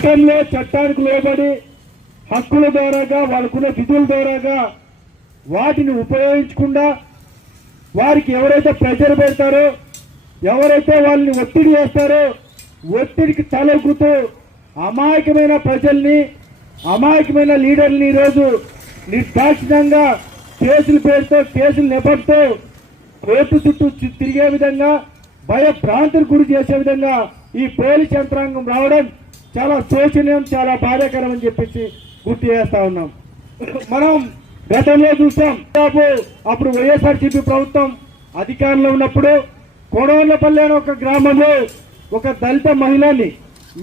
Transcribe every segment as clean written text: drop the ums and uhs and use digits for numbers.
గతంలో చట్టానికి లోబడి హక్కుల ద్వారాగా వాళ్ళకున్న విధుల ద్వారాగా వాటిని ఉపయోగించకుండా వారికి ఎవరైతే ప్రెషర్ పెడతారో ఎవరైతే వాళ్ళని ఒత్తిడి చేస్తారో ఒత్తిడికి తలొగ్గుతూ అమాయకమైన ప్రజల్ని అమాయకమైన లీడర్ని ఈరోజు నిర్దాక్షిణ్యంగా కేసుల పేరుతో కేసులు నెపడుతూ కోర్టు చుట్టూ తిరిగే విధంగా భయభ్రాంతులకు గురి చేసే విధంగా ఈ పోలీస్ యంత్రాంగం రావడం చాలా శోచనీయం, చాలా బాధాకరం అని చెప్పేసి గుర్తు చేస్తా ఉన్నాం. మనం గతంలో చూసాం, అప్పుడు వైఎస్ఆర్సీపీ ప్రభుత్వం అధికారంలో ఉన్నప్పుడు కొడవలపల్లి అనే ఒక గ్రామంలో ఒక దళిత మహిళని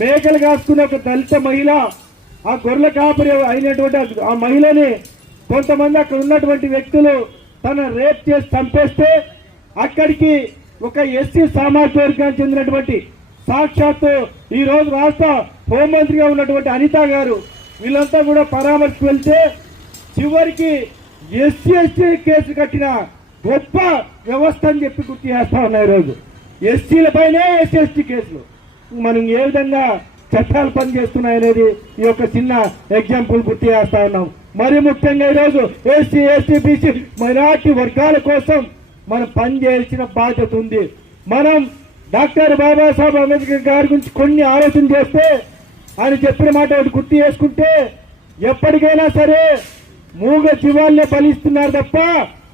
మేకలు కాసుకునే ఒక దళిత మహిళ ఆ గొర్రెల కాపరి అయినటువంటి ఆ మహిళని కొంతమంది అక్కడ ఉన్నటువంటి వ్యక్తులు తన రేప్ చేసి చంపేస్తే అక్కడికి ఒక ఎస్సీ సామాజిక వర్గానికి చెందినటువంటి సాక్షాత్తు ఈ రోజు రాష్ట్ర హోంమంత్రిగా ఉన్నటువంటి అనిత గారు వీళ్ళంతా కూడా పరామర్శకు వెళ్తే చివరికి ఎస్సీ ఎస్టీ కేసు కట్టిన గొప్ప వ్యవస్థ అని చెప్పి గుర్తు చేస్తా ఉన్నాయి. ఈరోజు ఎస్సీల పైనే ఎస్సీ ఎస్టీ కేసులు మనం ఏ విధంగా చట్టాలు పనిచేస్తున్నాయనేది ఈ యొక్క చిన్న ఎగ్జాంపుల్ గుర్తు చేస్తా ఉన్నాం. మరి ముఖ్యంగా ఈరోజు ఎస్సీ ఎస్టీ బీసీ మైనార్టీ వర్గాల కోసం మనం పనిచేయాల్సిన బాధ్యత ఉంది. మనం డాక్టర్ బాబాసాహెబ్ అంబేద్కర్ గారి గురించి కొన్ని ఆలోచన చేస్తే ఆయన చెప్పిన మాట ఒకటి గుర్తు చేసుకుంటే ఎప్పటికైనా సరే మూగ జీవాల్నే బలిస్తున్నారు తప్ప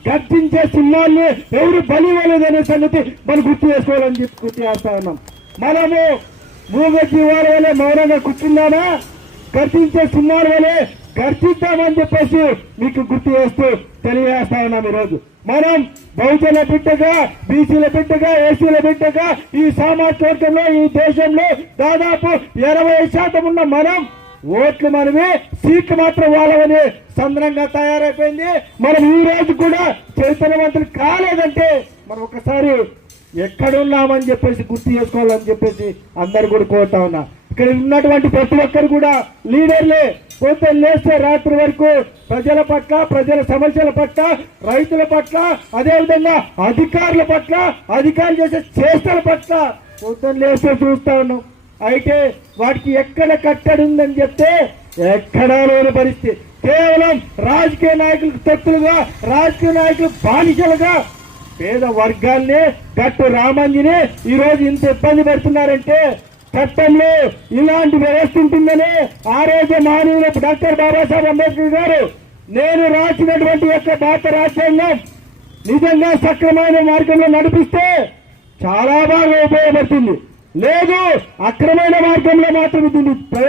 గర్జించే సింహాల్ని ఎవరు బలి ఇవ్వలేదనే సంగతి మనం గుర్తు చేసుకోవాలని చెప్పి గుర్తు చేస్తా ఉన్నాం. మనము మూగ జీవాల వల్లే మౌనంగా కూర్చున్నామా, గర్జించే సింహాల వల్లే గర్జిద్దామని చెప్పేసి మీకు గుర్తు చేస్తూ తెలియజేస్తా ఉన్నాం. ఈరోజు మనం బహుజన బిడ్డగా, బీసీల బిడ్డగా, ఏసీల బిడ్డగా ఈ సామాజిక వర్గంలో ఈ దేశంలో దాదాపు 20% ఉన్న మనం ఓట్లు మనమే, సీట్లు మాత్రం వాళ్ళవని సంద్రంగా తయారైపోయింది. మనం ఈ రోజు కూడా చైతన్యవంతులు కాలేదంటే మనం ఒకసారి ఎక్కడున్నామని చెప్పేసి గుర్తు చేసుకోవాలని చెప్పేసి అందరు కూడా కోరుతా ఉన్నా. ఇక్కడ ఉన్నటువంటి ప్రతి ఒక్కరు కూడా లీడర్లే. పొద్దున్న లేస్తే రాత్రి వరకు ప్రజల పట్ల, ప్రజల సమస్యల పట్ల, రైతుల పట్ల, అదేవిధంగా అధికారుల పట్ల, అధికారులు చేసే చేష్టల పట్ల పొద్దున్న లేస్తే చూస్తా ఉన్నాం. అయితే వాటికి ఎక్కడ కట్టడి ఉందని చెప్తే ఎక్కడా లేని పరిస్థితి. కేవలం రాజకీయ నాయకులకు తొత్తులుగా, రాజకీయ నాయకులు బానిసలుగా పేద వర్గాల్ని గట్టు రామంజిని ఈ రోజు ఇంత ఇబ్బంది పెడుతున్నారంటే చట్టంలో ఇలాంటి వ్యవస్థ ఉంటుందని ఆ రోజు మానవులు డాక్టర్ బాబాసాహెబ్ అంబేద్కర్ గారు నేను రాసినటువంటి యొక్క భారత రాజ్యాంగం నిజంగా సక్రమైన మార్గంలో నడిపిస్తే చాలా బాగా ఉపయోగపడుతుంది, లేదు అక్రమైన మార్గంలో మాత్రం ఉంటుంది.